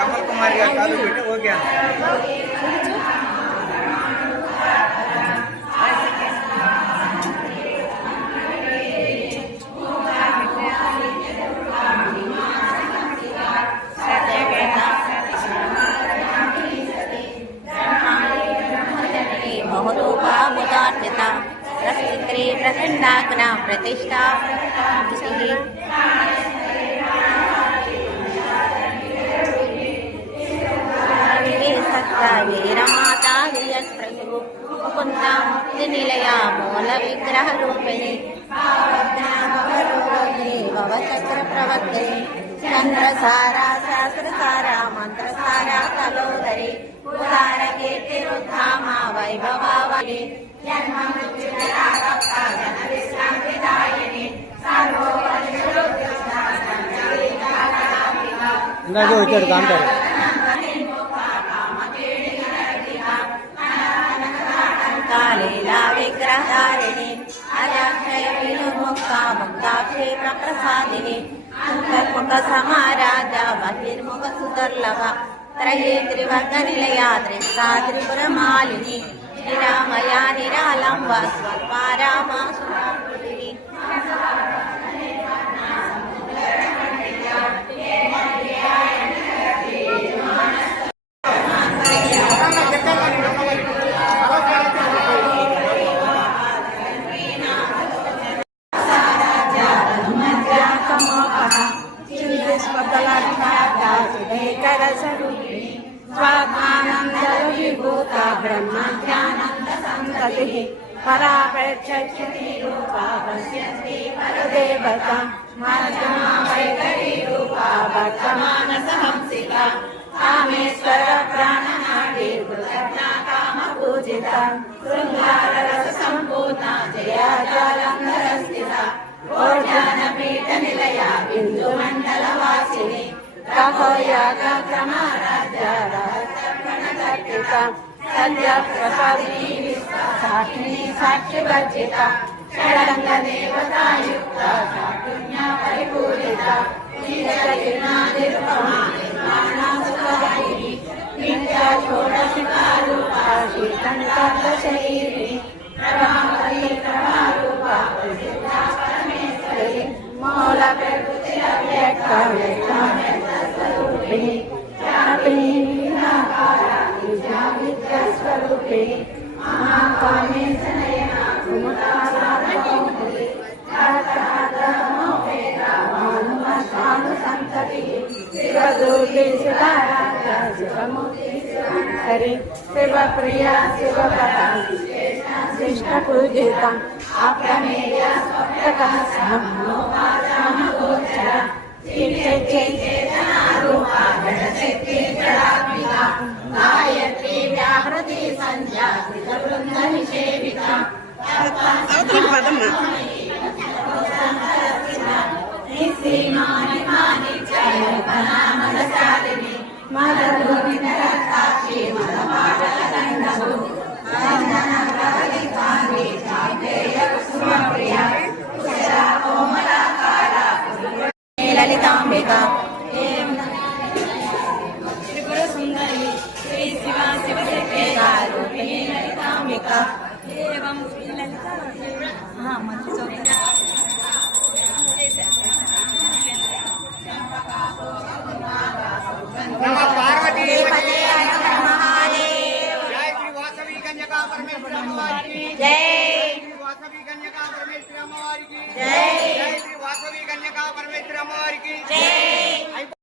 కమల్ కుమార్ గారు కాదు ఓకే बहुरूपामुदार्जिता प्रस्थित्रे प्रखण्डाग्ना प्रतिष्ठा वीरमाता वीरप्रभु मुकुन्दा मुक्तिनिलया मूलविग्रहरूपिणी भवचक्रप्रवर्तिनी चन्द्रसारा सहस्रसारा मन्त्रसारा तलोदरी उदारकीर्तिरुद्धामा वैभवावनि ఇందాకే వచ్చాడు కాంటారు लीला विग्रहधारिणी अजाक्षय विमुक्ता मुक्ताक्षे प्रप्रसादिनी अंतर्मुख समाराजा बहिर्मुख सुदुर्लभ त्रये त्रिवर्गनिलया दृष्टा त्रिपुरमालिनी निरामया निरालंब स्वल्पा रामा सुराकृतिनी स्वात्मानन्दविभूता ब्रह्मज्ञानन्द संततिः परापेक्षति रूपा पश्यन्ति परदेवता मानसा वैखरी रूपा वर्तमानसहंसिका कामेश्वर प्राणनाडी दुर्घटना कामपूजिता शृङ्गाररससम्पूर्णा जया जालन्धरस्थिता ज्ञानपीठनिलया बिन्दुमण्डलवासिनी गणगर्पिता सद्यप्रसादिनी साक्षिणी साक्षिवर्जिता षडङ्गदेवतायुक्ता चातुर्या परिपूरिता नीलचकिर्णानिरुपमा निर्वाणासुखदायिनी नित्या षोडशिकारूपा श्रीकण्ठार्थशरीरिणी प्रभावती प्रभारूपा प्रसिद्धा परमेश्वरी मौलप्रकृतिरव्यक्ता व्यक्तास्वरूपिणी व्यापिनी निराकारा निजाविद्यास्वरूपिणी महाकामेशनयना कुमुदासारकौमुदी राजहातमोपेदा भानुमतानुसन्ततिः शिवदुर्गे शिवाराध्या शिवमूर्ति शिवहरि शिवप्रिया शिवपदा शिष्टपूजिता अप्रमेया स्वप्रकः समनोपाचामगोचरा चेतनारूपा जडशक्ति जडात्मिका गायत्री व्याहृति संध्या वृन्दनिषेविता श्रीमानिमानिचारिणी मदरूपिणरक्ताक्षी मदपाटलदण्डभू ललितांबिका त्रिपुर सुंदरी श्री शिवा शिवशक्तिका रूपिणी ललितांबिका एवं ललिता हाँ मंत्र जय वासवी कन्या परमेश्वर अम्मा वारी की जय वासवी कन्या परमेश्वर अम्मा वारी की जय।